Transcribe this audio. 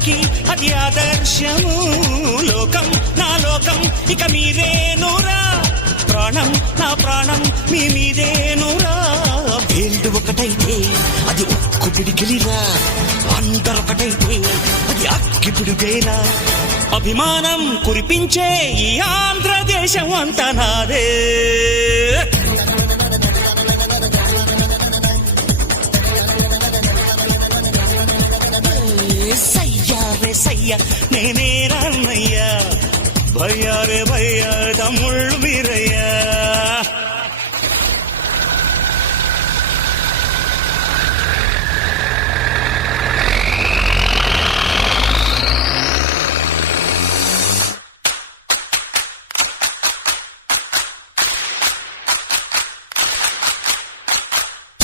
అందరికీ అది ఆదర్శము. లోకం నా లోకం ఇక మీరేనురా, ప్రాణం నా ప్రాణం మీ మీదేనురా. వేళ్ళు ఒకటైతే అది ఒక్కు పిడికిలిరా, అందరొకటైతే అది అక్కి పిడుగేరా. అభిమానం కురిపించే ఈ ఆంధ్రదేశం అంతా నాదే. సయ్యా రే సయ్యా నేనే రాన్నయ్యా, భయ్యా రే భయ్యా తమ్ముళ్ళు మీరయ్యా.